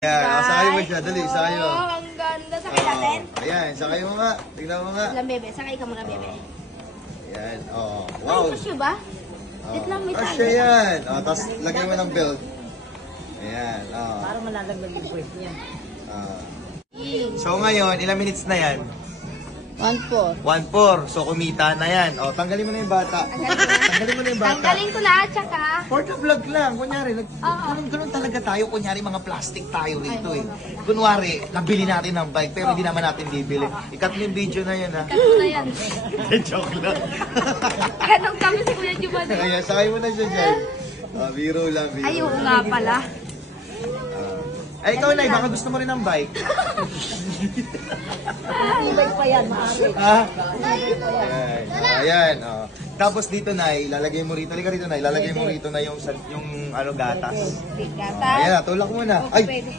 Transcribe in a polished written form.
Ayan, sakay mo siya. Dali, sakay mo. Oh, ang ganda. Sakay natin. Ayan, sakay mo nga. Tignan mo nga. Lang, bebe. Sakay ka muna, bebe. Ayan, oh. Ay, Wow. kasyo ba? Wait lang, may Kasya yan. Oh, tapos lagay mo ng belt. Ayan, oh. Parang malalaglag yung puwet niya. Ah. So ngayon, ilang minutes na yan? 1-4. 1-4. So kumita na yan. Oh, tanggalin mo na yung bata. Tanggalin mo na yung bata. Tanggalin ko na, tsaka. For the vlog lang. Kunyari, ganun talaga tayo. Kunyari, mga plastic tayo rito eh. Kunwari, nabili natin ng bike pero hindi naman natin bibili. Ikat mo yung video na yan ha. Cut mo na yan. Joke lang. Ganun kami si Kuya Giovanni. Kaya sakay mo na siya dyan. Biro lang, biro. Ay, oo nga pala. Ay, ikaw na, baka gusto mo rin ng bike. Ibig pa yan, maaari. Ha? Ayan. Oh. Tapos dito na, ilalagay mo rito. Halika rito na, ilalagay mo rito na yung ano, gatas. Gatas. Ayan, tulak mo na. Ay! Pwede.